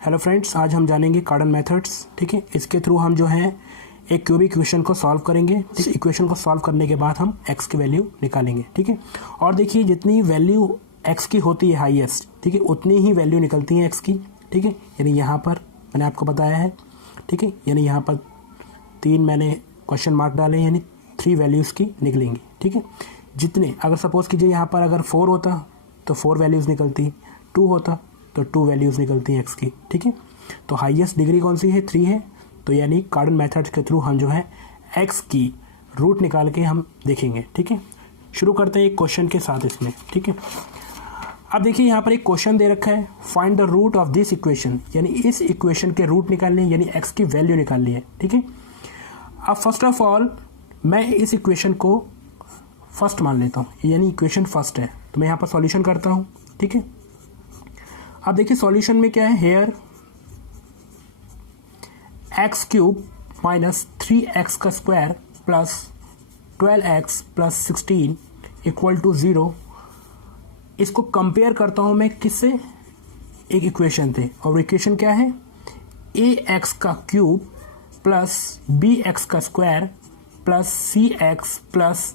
Hello friends, आज हम जानेंगे कार्डन मेथड्स। ठीक है, इसके थ्रू हम जो है एक क्यूबिक इक्वेशन को सॉल्व करेंगे। इस इक्वेशन को सॉल्व करने के बाद हम x की वैल्यू निकालेंगे। ठीक है, और देखिए जितनी वैल्यू x की होती है हाईएस्ट, ठीक है, उतनी ही वैल्यू निकलती है x की। ठीक है, यानी यहाँ पर मैंने आपको बताया है। ठीक है, यानी यहाँ पर 3 मैंने क्वेश्चन मार्क डाले, यानी 3 वैल्यूज़ की निकलेंगी। ठीक है, जितने अगर सपोज कीजिए यहाँ पर अगर 4 होता तो 4 वैल्यूज़ निकलती, 2 होता तो 2 वैल्यूज़ निकलती हैं x की। ठीक है, तो हाईएस्ट डिग्री कौन सी है? 3 है। तो यानी कार्डन मेथड के थ्रू हम जो है x की रूट निकाल के हम देखेंगे। ठीक है, शुरू करते हैं एक क्वेश्चन के साथ इसमें। ठीक है, अब देखिए यहाँ पर एक क्वेश्चन दे रखा है, find the root of this equation, यानी इस इक्वेशन के रूट निकालने, यानी x की वैल्यू निकालनी है। ठीक है, अब फर्स्ट ऑफ ऑल मैं इस इक्वेशन को फर्स्ट मान लेता हूँ, यानी इक्वेशन फर्स्ट है, तो मैं यहाँ पर सॉल्यूशन करता हूँ। ठीक है, अब देखिए सॉल्यूशन में क्या है, hair x cube minus 3x का square plus 12x plus 16 equal to 0। इसको कंपेयर करता हूं मैं किससे? एक इक्वेशन थे, और इक्वेशन क्या है? ax का क्यूब प्लस bx का square plus cx plus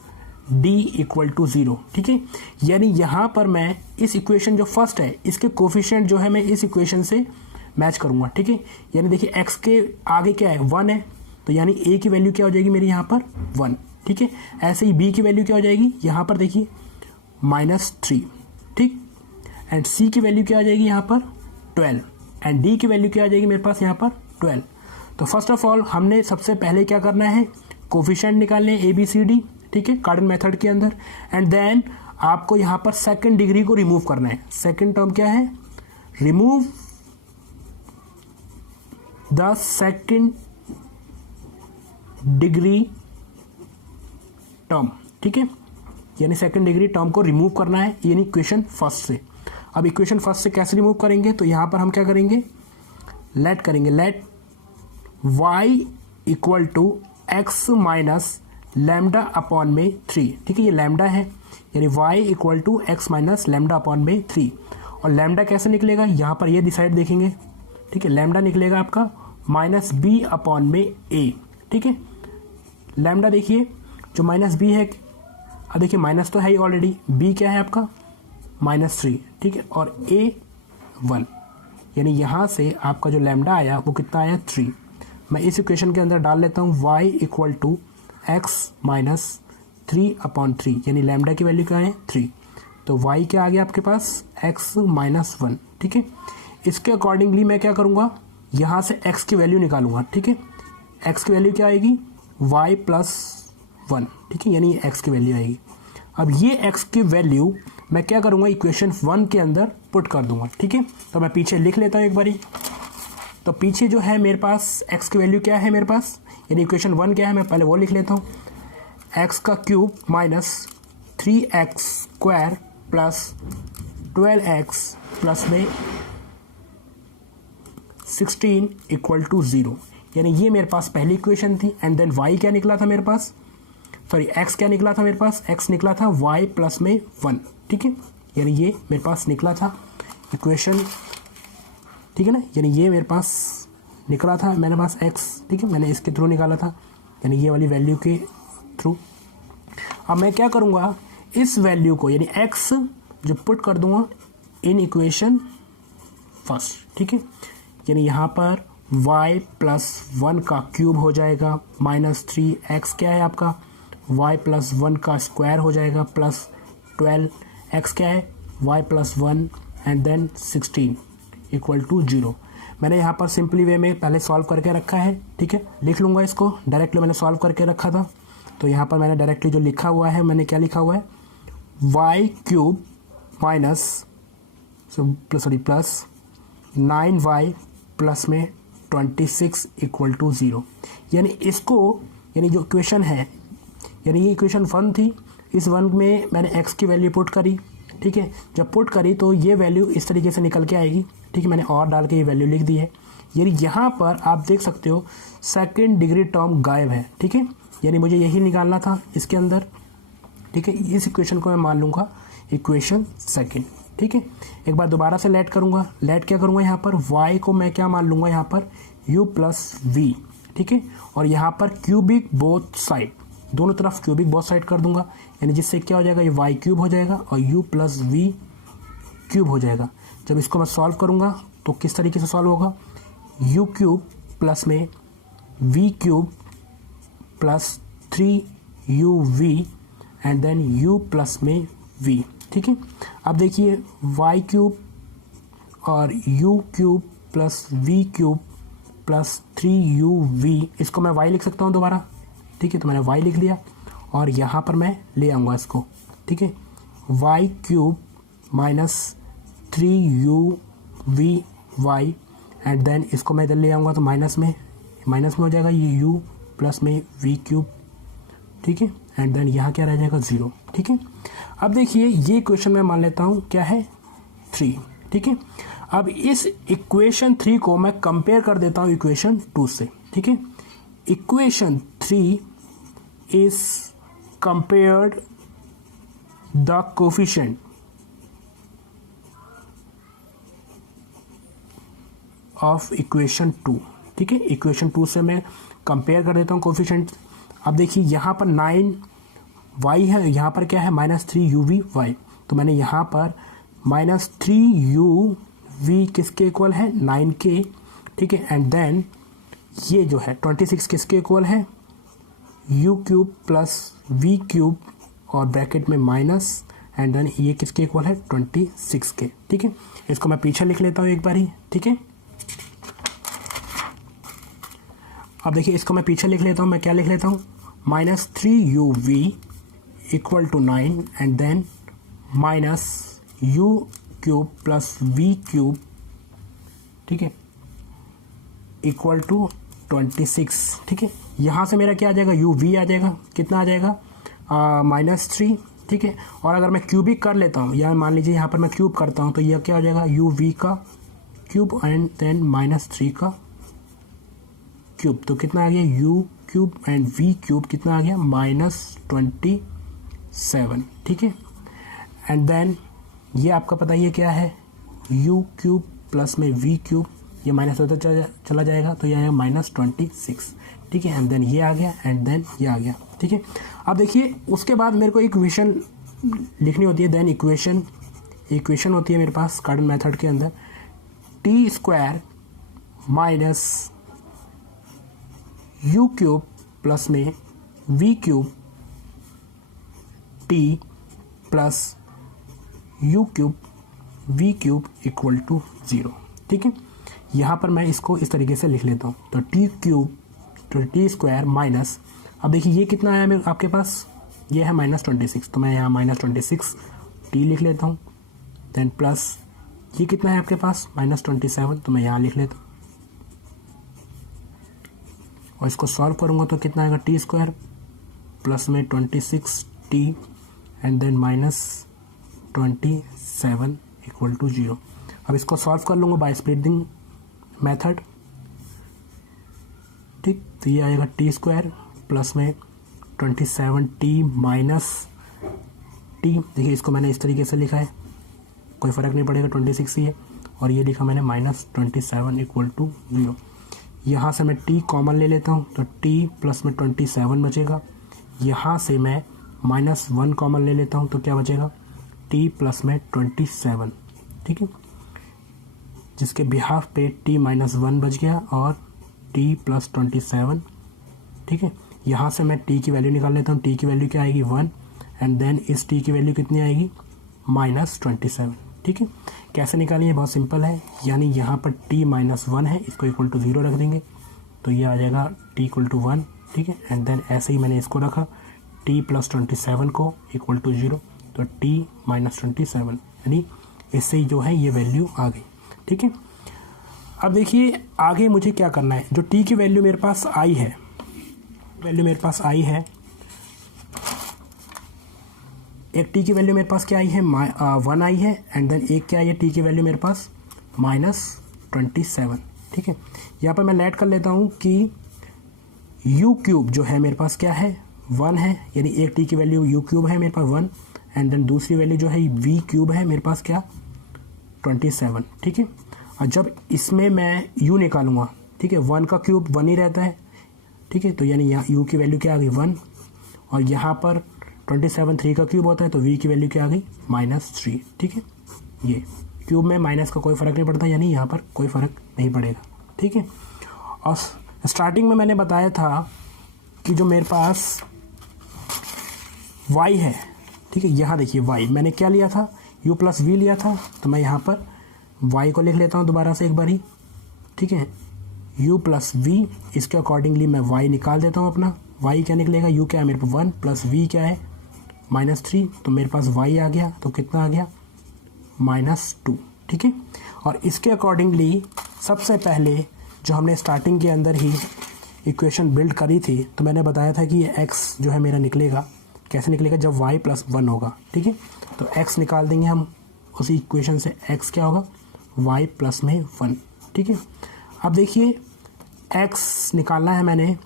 d equal to 0। ठीक है, यानी यहाँ पर मैं इस इक्वेशन जो फर्स्ट है इसके कोफिशिएंट जो है मैं इस इक्वेशन से मैच करूँगा। ठीक है, यानी देखिए x के आगे क्या है? 1 है, तो यानी a की वैल्यू क्या हो जाएगी मेरी यहाँ पर? 1। ठीक है, ऐसे ही b की वैल्यू क्या हो जाएगी यहाँ पर? देखिए -3। ठीक, एंड c की वैल्यू क्या आ जाएगी यहाँ पर? 12, एंड d की वैल्यू क्या आ जाएगी मेरे पास यहाँ पर? 12। तो फर्स्ट ऑफ ऑल हमने सबसे पहले क्या करना है? कोफिशिएंट निकालने a b c d। ठीक है, कार्डन मेथड के अंदर, एंड देन आपको यहाँ पर सेकंड डिग्री को रिमूव करना है। सेकंड टर्म क्या है? Remove the second degree term. ठीक है, यानी सेकंड डिग्री टर्म को रिमूव करना है, यानी इक्वेशन फर्स्ट से। अब इक्वेशन फर्स्ट से कैसे रिमूव करेंगे? तो यहाँ पर हम क्या करेंगे? लेट करेंगे, let y equal to x minus lambda upon में 3। ठीक है, ये लैम्डा है, यानी y equal to x minus lambda upon में 3। और लैम्डा कैसे निकलेगा? यहाँ पर ये डिसाइड देखेंगे। ठीक है, लैम्डा निकलेगा आपका माइनस बी अपॉन में a। ठीक है, लैम्डा देखिए जो माइनस बी है, अब देखिए माइनस तो है ही ऑलरेडी, b क्या है आपका? -3। ठीक है, और a 1, यानी यहाँ से आपका जो लैम्डा आया वो कितना आया? 3। मैं इस इक्वेशन के अंदर डाल लेता हूँ y equal to x minus 3 upon 3, यानी लैम्डा की वैल्यू क्या है? 3। तो y क्या आ गया आपके पास? x minus 1। ठीक है, इसके अकॉर्डिंगली मैं क्या करूँगा? यहाँ से x की वैल्यू निकालूंगा। ठीक है, x की वैल्यू क्या आएगी? y plus 1। ठीक है, यानी x की वैल्यू आएगी। अब ये x की वैल्यू मैं क्या करूँगा? इक्वेशन 1 के अंदर पुट कर दूंगा। ठीक है, तो मैं पीछे लिख लेता हूँ एक बारी। तो पीछे जो है मेरे पास x की वैल्यू क्या है मेरे पास, यानी इक्वेशन 1 क्या है, मैं पहले वो लिख लेता हूँ। x का cube minus 3x square plus 12x plus में 16 इक्वल टू 0, यानी ये मेरे पास पहली इक्वेशन थी। एंड देन y क्या निकला था मेरे पास? सॉरी, x क्या निकला था मेरे पास? x निकला था y प्लस में 1। ठीक है, यानी ये मेरे पास निकला था इक्वेशन। ठीक है ना, यानी ये मेरे पास निकला था मेरे पास x। ठीक है, मैंने इसके थ्रू निकाला था, यानी ये वाली वैल्यू के थ्रू। अब मैं क्या करूँगा? इस वैल्यू को यानी x जो पुट कर दूंगा इन इक्वेशन फर्स्ट। ठीक है, यानी यहाँ पर y प्लस 1 का क्यूब हो जाएगा, -3x क्या है आपका? y प्लस 1 का स्क्वायर हो जाएगा, प्लस 12x क्या है? y plus 1 and then 16 equal to 0। मैंने यहाँ पर सिंपली वे में पहले सॉल्व करके रखा है। ठीक है, लिख लूँगा इसको, डायरेक्टली मैंने सॉल्व करके रखा था। तो यहाँ पर मैंने डायरेक्टली जो लिखा हुआ है, मैंने क्या लिखा हुआ है? y cube minus plus 9y plus में 26 इक्वल टू 0। यानी इसको, यानी जो इक्वेशन है, यानी ये इक्वेशन 1 थी, इस 1 में मैंने x की वैल्यू पुट करी। ठीक है, जब पुट करी तो ये वैल्यू इस तरीके से निकल के आएगी। ठीक है, मैंने और डाल के ये वैल्यू लिख दी है। यानी यहाँ पर आप देख सकते हो सेकंड डिग्री टर्म गायब है। ठीक है, यानी मुझे यही निकालना था इसके अंदर। ठीक है, इस इक्वेशन को मैं मान लूँगा इक्वेशन सेकंड। ठीक है। एक बार दोबारा से लेट करूँगा, लेट क्या करूँगा यहाँ पर, y को मैं क्या मान लूँगा यहाँ पर u प्लस वी, ठीक है। और यहाँ पर क्यूबिक बोथ साइड, दोनों तरफ क्यूबिक बोथ साइड कर दूंगा, यानी जिससे क्या हो जाएगा, ये y क्यूब हो जाएगा और u प्लस वी क्यूब हो जाएगा। जब इसको मैं सॉल्व करूँगा तो किस तरीके से सॉल्व होगा, u क्यूब प्लस में v cube plus 3uv and then u plus में v, ठीक है। अब देखिए y क्यूब और u cube plus v cube plus 3uv, इसको मैं y लिख सकता हूँ दोबारा, ठीक है। तो मैंने y लिख लिया और यहाँ पर मैं ले आऊँगा इसको, ठीक है। y cube minus 3uv and then इसको मैं इधर ले आऊँगा तो माइनस में हो जाएगा ये u प्लस में v क्यूब, ठीक है। एंड देन यहाँ क्या रह जाएगा 0, ठीक है। अब देखिए ये इक्वेशन मैं मान लेता हूँ क्या है 3, ठीक है। अब इस इक्वेशन 3 को मैं कंपेयर कर देता हूँ इक्वेशन 2 से, ठीक है। Equation 3 is compared the coefficient of equation 2, ठीक है। इक्वेशन 2 से मैं कंपेयर कर देता हूँ कोफिशिएंट। अब देखिए यहाँ पर 9y है, यहाँ पर क्या है -3uv, तो मैंने यहाँ पर -3uv किसके इक्वल है 9 के, ठीक है। एंड देन ये जो है 26 किसके इक्वल है u cube plus v cube और ब्रैकेट में माइनस एंड देन ये किसके इक्वल है 26 के, ठीक है। इसको मैं पीछे लिख लेता हूँ एक बार ही, ठीक है। अब देखिए इसको मैं पीछे लिख लेता हूँ, मैं क्या लिख लेता हूँ -3uv equal to 9 and then minus u cube plus v cube, ठीक है, इक्वल टू 26, ठीक है। यहाँ से मेरा क्या आ जाएगा uv आ जाएगा, कितना आ जाएगा -3, ठीक है। और अगर मैं क्यूबिक कर लेता हूँ, या मान लीजिए यहाँ पर मैं क्यूब करता हूँ तो यह क्या हो जाएगा uv का क्यूब एंड देन -3 का क्यूब, तो कितना आ गया u cube and v cube कितना आ गया -27, ठीक है। एंड देन ये आपका पता ये क्या है u क्यूब प्लस में v क्यूब, ये माइनस होता चला जाएगा तो ये आएगा -26, ठीक है। एंड देन ये आ गया एंड देन ये आ गया, ठीक है। अब देखिए उसके बाद मेरे को इक्वेशन लिखनी होती है, देन इक्वेशन होती है मेरे पास कार्डन मेथड के अंदर t square minus u cube plus में v cube t plus u cube v cube equal to 0, ठीक है। यहाँ पर मैं इसको इस तरीके से लिख लेता हूँ, तो टी क्यूब तो टी स्क्वायर माइनस, अब देखिए ये कितना आया मेरे आपके पास, ये है -26, तो मैं यहाँ -26 टी लिख लेता हूँ, देन प्लस ये कितना है आपके पास -27, तो मैं यहाँ लिख लेता हूँ और इसको सॉल्व करूँगा तो कितना आएगा टी स्क्वायर प्लस में 26 t and then -27 equal to 0। अब इसको सॉल्व कर लूँगा बाय स्प्लिटिंग मेथड, ठीक, तो ये आएगा टी स्क्वायर प्लस में 27 टी माइनस टी, देखिए इसको मैंने इस तरीके से लिखा है, कोई फ़र्क नहीं पड़ेगा 26 ही है, और ये लिखा मैंने -27 इक्वल टू 0। यहाँ से मैं t कॉमन ले लेता हूँ तो t प्लस में 27 बचेगा, यहाँ से मैं -1 कॉमन ले लेता हूँ तो क्या बचेगा t प्लस में 27, ठीक है, जिसके बिहाफ पे t -1 बच गया और t प्लस 27, ठीक है। यहाँ से मैं t की वैल्यू निकाल लेता हूँ, t की वैल्यू क्या आएगी 1 एंड देन इस t की वैल्यू कितनी आएगी -27, ठीक है। कैसे निकालेंगे, बहुत सिंपल है, यानी यहाँ पर t -1 है, इसको इक्वल टू 0 रख देंगे तो ये आ जाएगा t इक्वल टू 1, ठीक है। एंड देन ऐसे ही मैंने इसको रखा t प्लस 27 को इक्वल टू 0, तो t -27, यानी इससे ही जो है ये वैल्यू आ गई, ठीक है। अब देखिए आगे मुझे क्या करना है, जो t की वैल्यू मेरे पास आई है, एक t की वैल्यू मेरे पास क्या आई है 1 आई है एंड देन एक क्या आई है t की वैल्यू मेरे पास -27, ठीक है। यहाँ पर मैं लेट कर लेता हूँ कि u क्यूब जो है मेरे पास क्या है 1 है, यानी एक t की वैल्यू u क्यूब है मेरे पास 1 एंड देन दूसरी वैल्यू जो है v क्यूब है मेरे पास क्या 27, ठीक है। और जब इसमें मैं u निकालूंगा, ठीक है, 1 का क्यूब 1 ही रहता है, ठीक है, तो यानी यहाँ u की वैल्यू क्या आ गई 1, और यहाँ पर 27 3 का क्यूब होता है तो v की वैल्यू क्या आ गई -3, ठीक है। ये क्यूब में माइनस का कोई फ़र्क नहीं पड़ता, यानी यहाँ पर कोई फ़र्क नहीं पड़ेगा, ठीक है। और स्टार्टिंग में मैंने बताया था कि जो मेरे पास y है, ठीक है, यहाँ देखिए y मैंने क्या लिया था, u प्लस v लिया था, तो मैं यहाँ पर y को लिख लेता हूँ दोबारा से एक बारी, ठीक है, u प्लस v, इसके अकॉर्डिंगली मैं y निकाल देता हूँ अपना। y क्या निकलेगा, u क्या है मेरे पास 1 प्लस v क्या है -3, तो मेरे पास y आ गया, तो कितना आ गया -2, ठीक है। और इसके अकॉर्डिंगली सबसे पहले जो हमने स्टार्टिंग के अंदर ही इक्वेशन बिल्ड करी थी, तो मैंने बताया था कि ये x जो है मेरा निकलेगा, कैसे निकलेगा, जब y प्लस 1 होगा, ठीक है। तो x निकाल देंगे हम उसी इक्वेशन से, x क्या होगा y प्लस में 1, ठीक है। अब देखिए x निकालना है मैंने,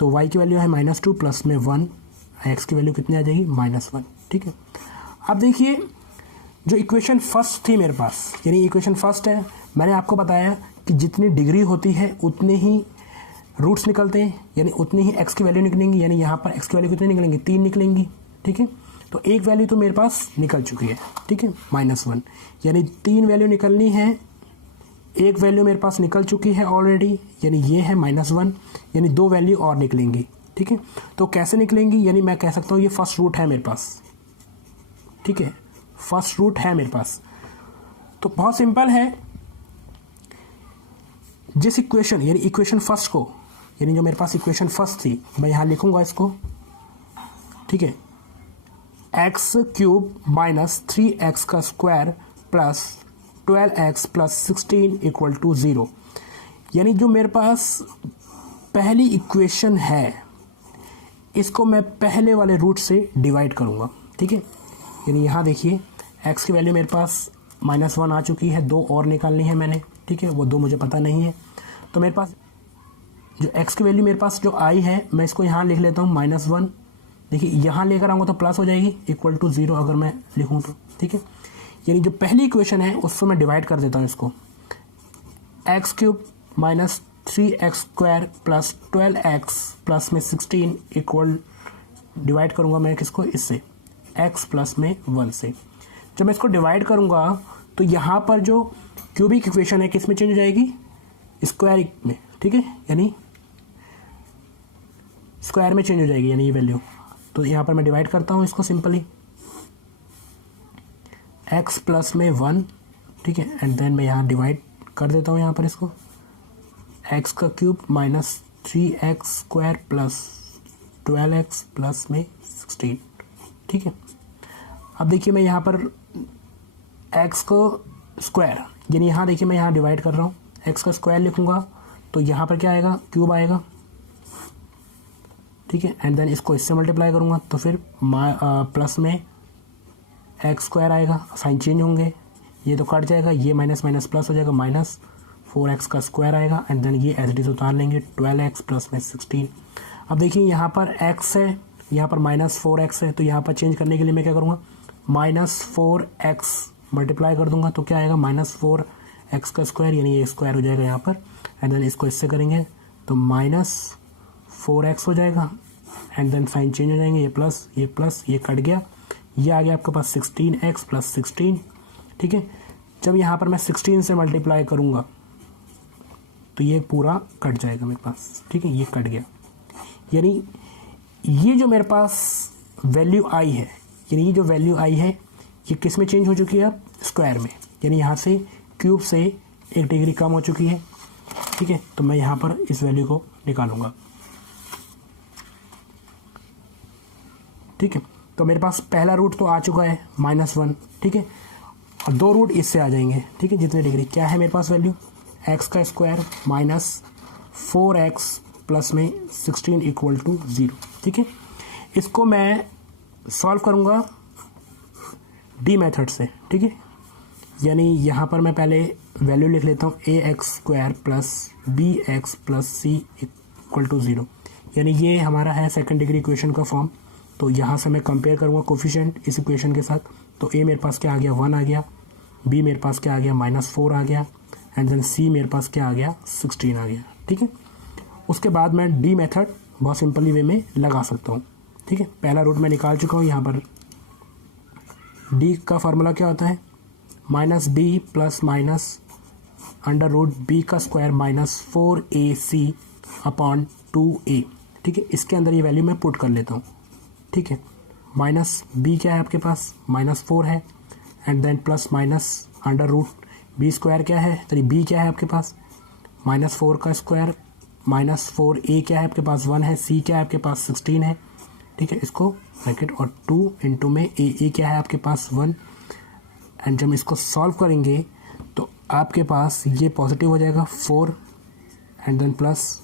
तो y की वैल्यू है -2 प्लस में 1, x की वैल्यू कितनी आ जाएगी -1, ठीक है। अब देखिए जो इक्वेशन फर्स्ट थी मेरे पास, यानी इक्वेशन फर्स्ट है, मैंने आपको बताया कि जितनी डिग्री होती है उतने ही रूट्स निकलते हैं, यानी उतनी ही x की वैल्यू निकलेंगी, यानी यहाँ पर x की वैल्यू कितनी निकलेंगी 3 निकलेंगी, ठीक है। तो एक वैल्यू तो मेरे पास निकल चुकी है, ठीक है, -1, यानी 3 वैल्यू निकलनी है, एक वैल्यू मेरे पास निकल चुकी है ऑलरेडी, यानी ये है -1, यानी 2 वैल्यू और निकलेंगी, ठीक है। तो कैसे निकलेंगी, यानी मैं कह सकता हूँ ये फर्स्ट रूट है मेरे पास, ठीक है, फर्स्ट रूट है मेरे पास। तो बहुत सिंपल है, जिस इक्वेशन यानी इक्वेशन फर्स्ट को, यानी जो मेरे पास इक्वेशन फर्स्ट थी, मैं यहाँ लिखूंगा इसको, ठीक है, x³ - 3x का स्क्वायर प्लस 12x प्लस 16 = 0, यानी जो मेरे पास पहली इक्वेशन है इसको मैं पहले वाले रूट से डिवाइड करूँगा, ठीक है। यानी यहाँ देखिए x की वैल्यू मेरे पास -1 आ चुकी है, 2 और निकालनी है मैंने, ठीक है, वो 2 मुझे पता नहीं है, तो मेरे पास जो x की वैल्यू मेरे पास जो आई है, मैं इसको यहाँ लिख लेता हूँ -1, देखिए यहाँ लेकर आऊँगा तो प्लस हो जाएगी =0 अगर मैं लिखूँ तो, ठीक है। यानी जो पहली इक्वेशन है उससे मैं डिवाइड कर देता हूँ इसको, x³ - 3x² plus 12x plus में 16 इक्वल, डिवाइड करूँगा मैं किसको, इससे x प्लस में 1 से। जब मैं इसको डिवाइड करूँगा तो यहाँ पर जो क्यूबिक इक्वेशन है किस में चेंज हो जाएगी, स्क्वायर में, ठीक है, यानी स्क्वायर में चेंज हो जाएगी, यानी ये वैल्यू। तो यहाँ पर मैं डिवाइड करता हूँ इसको सिंपली, x प्लस में 1, ठीक है, एंड देन मैं यहाँ डिवाइड कर देता हूँ यहाँ पर इसको, x³ - 3x² plus 12x plus में 16, ठीक है। अब देखिए मैं यहाँ पर x को स्क्वायर, यानी यहाँ देखिए मैं यहाँ डिवाइड कर रहा हूँ, x का स्क्वायर लिखूँगा तो यहाँ पर क्या आएगा, क्यूब आएगा, ठीक है, एंड देन इसको इससे मल्टीप्लाई करूँगा तो फिर प्लस में x² आएगा, साइन चेंज होंगे, ये तो कट जाएगा, ये माइनस माइनस प्लस हो जाएगा, -4x का स्क्वायर आएगा, एंड देन ये एज इट इज उतार लेंगे, 12x प्लस में 16। अब देखिए यहाँ पर x है, यहाँ पर -4x है, तो यहाँ पर चेंज करने के लिए मैं क्या करूँगा, -4x मल्टीप्लाई कर दूंगा तो क्या आएगा, -4x का स्क्वायर, यानी ये स्क्वायर हो जाएगा यहाँ पर, एंड देन इसको इससे करेंगे तो -4x हो जाएगा, एंड देन साइन चेंज हो जाएंगे, ये प्लस ये कट गया, ये आ गया आपके पास 16x प्लस 16, ठीक है। जब यहाँ पर मैं 16 से मल्टीप्लाई करूँगा तो ये पूरा कट जाएगा मेरे पास, ठीक है, ये कट गया, यानी ये जो मेरे पास वैल्यू आई है, यानी ये जो वैल्यू आई है ये किस में चेंज हो चुकी है, अब स्क्वायर में, यानी यहाँ से क्यूब से 1 डिग्री कम हो चुकी है, ठीक है। तो मैं यहाँ पर इस वैल्यू को निकालूंगा, ठीक है। तो मेरे पास पहला रूट तो आ चुका है -1, ठीक है, और 2 रूट इससे आ जाएंगे, ठीक है, जितने डिग्री क्या है मेरे पास वैल्यू, x का स्क्वायर -4x प्लस में 16 = 0, ठीक है। इसको मैं सॉल्व करूँगा डी मेथड से, ठीक है, यानी यहाँ पर मैं पहले वैल्यू लिख लेता हूँ ax² plus bx plus c = 0, यानी ये हमारा है सेकंड डिग्री इक्वेशन का फॉर्म। तो यहाँ से मैं कंपेयर करूँगा कोफिशिएंट इस इक्वेशन के साथ, तो a मेरे पास क्या आ गया, 1 आ गया, बी मेरे पास क्या आ गया -4 आ गया, एंड देन सी मेरे पास क्या आ गया 16 आ गया। ठीक है, उसके बाद मैं डी मेथड बहुत सिंपली वे में लगा सकता हूँ। ठीक है, पहला रूट मैं निकाल चुका हूँ। यहाँ पर डी का फार्मूला क्या होता है, -b प्लस माइनस √b का स्क्वायर -4ac अपॉन 2a। ठीक है, इसके अंदर ये वैल्यू मैं पुट कर लेता हूँ। ठीक है, -b क्या है आपके पास, -4 है, and then plus minus √b square क्या है, तो b क्या है आपके पास -4 का स्क्वायर, -4a क्या है आपके पास 1 है, c क्या है आपके पास 16 है। ठीक है, इसको ब्रैकेट और 2 इंटू में a क्या है आपके पास 1, एंड जब इसको सॉल्व करेंगे तो आपके पास ये पॉजिटिव हो जाएगा 4, एंड देन प्लस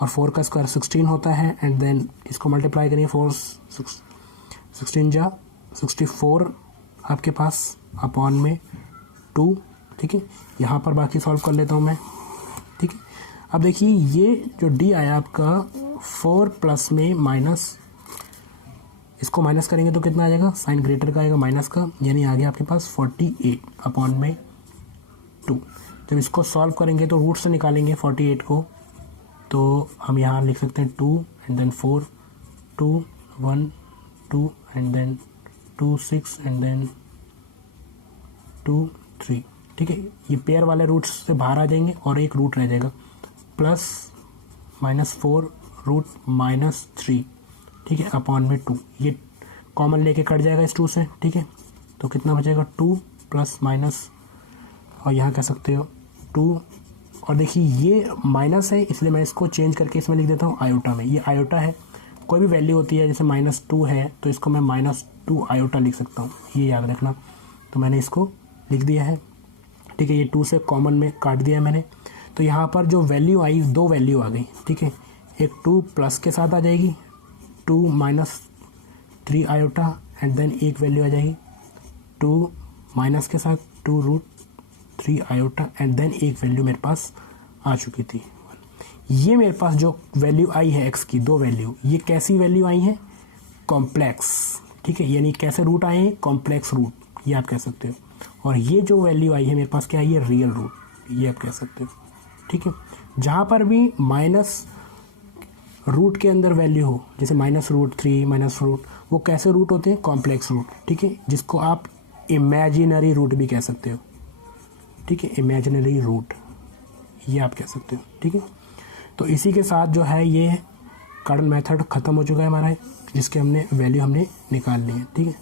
और 4 का स्क्वायर 16 होता है, एंड देन इसको मल्टीप्लाई करिए 4 16 जा 64 आपके पास अपॉन में 2। ठीक है, यहाँ पर बाकी सॉल्व कर लेता हूँ मैं। ठीक है, अब देखिए ये जो डी आया आपका 4 प्लस में माइनस, इसको माइनस करेंगे तो कितना आ जाएगा, साइन ग्रेटर का आएगा माइनस का, यानी आ गया आपके पास 48 अपॉन में 2। जब इसको सॉल्व करेंगे तो रूट से निकालेंगे 48 को, तो हम यहाँ लिख सकते हैं 2 and then 4 2 1 2 and then 2 6 and then 2 3। ठीक है, ये पेयर वाले रूट्स से बाहर आ जाएंगे और एक रूट रह जाएगा, प्लस -4 रूट -3। ठीक है, अपॉन में 2, ये कॉमन लेके कट जाएगा इस 2 से। ठीक है, तो कितना बचेगा 2 प्लस माइनस, और यहाँ कह सकते हो 2, और देखिए ये माइनस है इसलिए मैं इसको चेंज करके इसमें लिख देता हूँ आयोटा में। ये आयोटा है, कोई भी वैल्यू होती है जैसे -2 है तो इसको मैं -2 आयोटा लिख सकता हूँ, ये याद रखना। तो मैंने इसको लिख दिया है। ठीक है, ये 2 से कॉमन में काट दिया मैंने। तो यहाँ पर जो वैल्यू आई, 2 वैल्यू आ गई। ठीक है, एक 2 प्लस के साथ आ जाएगी, 2 -3 आयोटा, एंड देन एक वैल्यू आ जाएगी 2 माइनस के साथ 2√3 आयोटा, एंड देन एक वैल्यू मेरे पास आ चुकी थी। ये मेरे पास जो वैल्यू आई है x की 2 वैल्यू, ये कैसी वैल्यू आई है, कॉम्प्लेक्स। ठीक है, यानी कैसे रूट आए हैं, कॉम्प्लेक्स रूट, ये आप कह सकते हो। और ये जो वैल्यू आई है मेरे पास क्या है, ये रियल रूट, ये आप कह सकते हो। ठीक है, जहाँ पर भी माइनस रूट के अंदर वैल्यू हो, जैसे -√3 -रूट, वो कैसे रूट होते हैं, कॉम्प्लेक्स रूट। ठीक है, जिसको आप इमेजिनरी रूट भी कह सकते हो। ठीक है, इमेजिनरी रूट, ये आप कह सकते हो। ठीक है, तो इसी के साथ जो है ये कार्डन मेथड ख़त्म हो चुका है हमारा, जिसके हमने वैल्यू हमने निकाल ली है। ठीक है,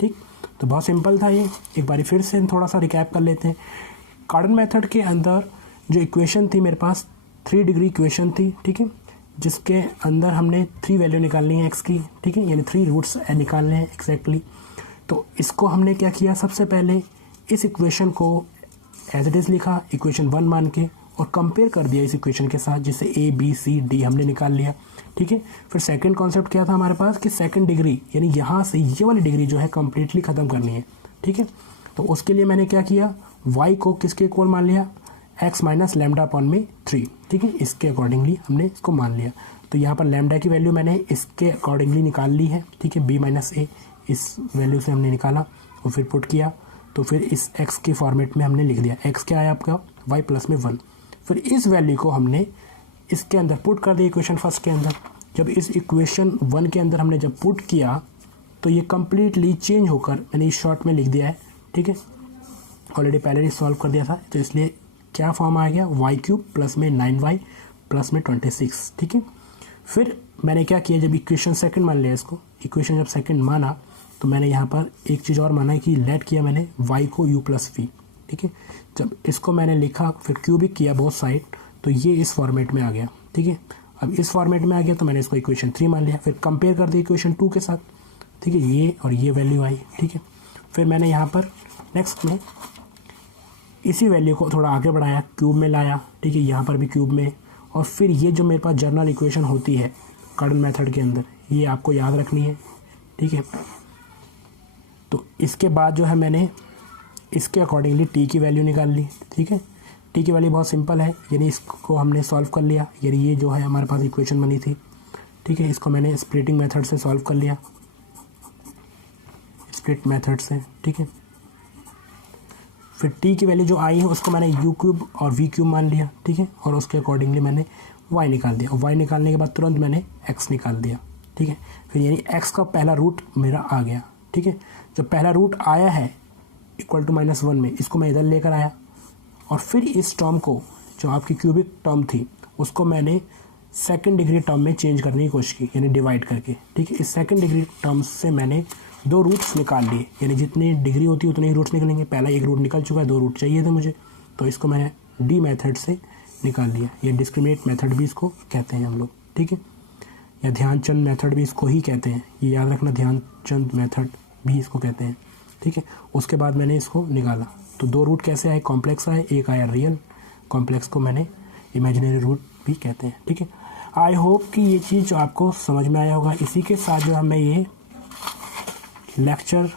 ठीक, तो बहुत सिंपल था ये। एक बारी फिर से हम थोड़ा सा रिकैप कर लेते हैं। कार्डन मेथड के अंदर जो इक्वेशन थी मेरे पास 3 डिग्री इक्वेशन थी। ठीक है, जिसके अंदर हमने 3 वैल्यू निकालनी है x की। ठीक है, यानी 3 रूट्स निकालने हैं एग्जैक्टली। तो इसको हमने क्या किया, सबसे पहले इस इक्वेशन को एज इट इज़ लिखा इक्वेशन 1 मान के, और कंपेयर कर दिया इस इक्वेशन के साथ, जिससे a b c d हमने निकाल लिया। ठीक है, फिर सेकंड कॉन्सेप्ट क्या था हमारे पास कि सेकंड डिग्री, यानी यहाँ से ये वाली डिग्री जो है कंप्लीटली ख़त्म करनी है। ठीक है, तो उसके लिए मैंने क्या किया, y को किसके इक्वल मान लिया, x माइनस लैम्डा अपॉन में 3। ठीक है, इसके अकॉर्डिंगली हमने इसको मान लिया। तो यहाँ पर लैम्डा की वैल्यू मैंने इसके अकॉर्डिंगली निकाल ली है। ठीक है, b माइनस a इस वैल्यू से हमने निकाला और फिर पुट किया, तो फिर इस x के फॉर्मेट में हमने लिख दिया। x क्या है आपका, y प्लस में 1। फिर इस वैल्यू को हमने इसके अंदर पुट कर दिया इक्वेशन फर्स्ट के अंदर। जब इस इक्वेशन 1 के अंदर हमने जब पुट किया तो ये कम्प्लीटली चेंज होकर, मैंने इस शॉर्ट में लिख दिया है। ठीक है, ऑलरेडी पहले ही सॉल्व कर दिया था, तो इसलिए क्या फॉर्म आ गया, y³ प्लस में 9y प्लस में 26। ठीक है, फिर मैंने क्या किया, जब इक्वेशन सेकंड मान लिया इसको, इक्वेशन जब सेकंड माना तो मैंने यहाँ पर एक चीज़ और माना कि लेट किया मैंने y को u प्लस v। ठीक है, जब इसको मैंने लिखा फिर क्यूबिक किया बोथ साइड, तो ये इस फॉर्मेट में आ गया। ठीक है, अब इस फॉर्मेट में आ गया तो मैंने इसको इक्वेशन 3 मान लिया, फिर कंपेयर कर दिया इक्वेशन 2 के साथ। ठीक है, ये और ये वैल्यू आई। ठीक है, फिर मैंने यहाँ पर नेक्स्ट में इसी वैल्यू को थोड़ा आगे बढ़ाया, क्यूब में लाया। ठीक है, यहाँ पर भी क्यूब में, और फिर ये जो मेरे पास जर्नल इक्वेशन होती है कार्डन मेथड के अंदर, ये आपको याद रखनी है। ठीक है, तो इसके बाद जो है मैंने इसके अकॉर्डिंगली टी की वैल्यू निकाल ली। ठीक है, टी की वैल्यू बहुत सिंपल है, यानी इसको हमने सॉल्व कर लिया, यानी ये जो है हमारे पास इक्वेशन बनी थी। ठीक है, इसको मैंने स्प्लिटिंग मेथड से सॉल्व कर लिया, स्प्लिट मेथड से। ठीक है, फिर टी की वैल्यू जो आई है उसको मैंने यू क्यूब और वी क्यूब मान लिया, ठीक है, और उसके अकॉर्डिंगली मैंने वाई निकाल दिया, और वाई निकालने के बाद तुरंत मैंने एक्स निकाल दिया, ठीक है। फिर यानी एक्स का पहला रूट मेरा आ गया, ठीक है। जब पहला रूट आया है इक्वल टू -1 में, इसको मैं इधर लेकर आया, और फिर इस टर्म को जो आपकी क्यूबिक टर्म थी उसको मैंने सेकंड डिग्री टर्म में चेंज करने की कोशिश की, यानी डिवाइड करके, ठीक है। इस सेकंड डिग्री टर्म्स से मैंने 2 रूट्स निकाल लिए, यानी जितनी डिग्री होती है उतने ही रूट्स निकलेंगे। पहला एक रूट निकल चुका है, 2 रूट चाहिए थे मुझे, तो इसको मैंने डी मेथड से निकाल लिया। ये डिस्क्रिमिनेट मेथड भी इसको कहते हैं हम लोग, ठीक है, या ध्यानचंद मेथड भी इसको ही कहते हैं, ये याद रखना, ध्यानचंद मेथड भी इसको कहते हैं, ठीक है। उसके बाद मैंने इसको निकाला, तो 2 रूट कैसे आए, कॉम्प्लेक्स आए, एक आया रियल, कॉम्प्लेक्स को मैंने इमेजिनरी रूट भी कहते हैं, ठीक है। आई होप कि ये चीज़ जो आपको समझ में आया होगा। इसी के साथ जो है मैं ये लेक्चर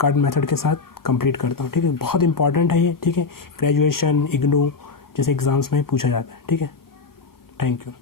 कार्ड मेथड के साथ कंप्लीट करता हूँ, ठीक है। बहुत इंपॉर्टेंट है ये, ठीक है, ग्रेजुएशन, इग्नू जैसे एग्ज़ाम्स में पूछा जाता है, ठीक है। Thank you.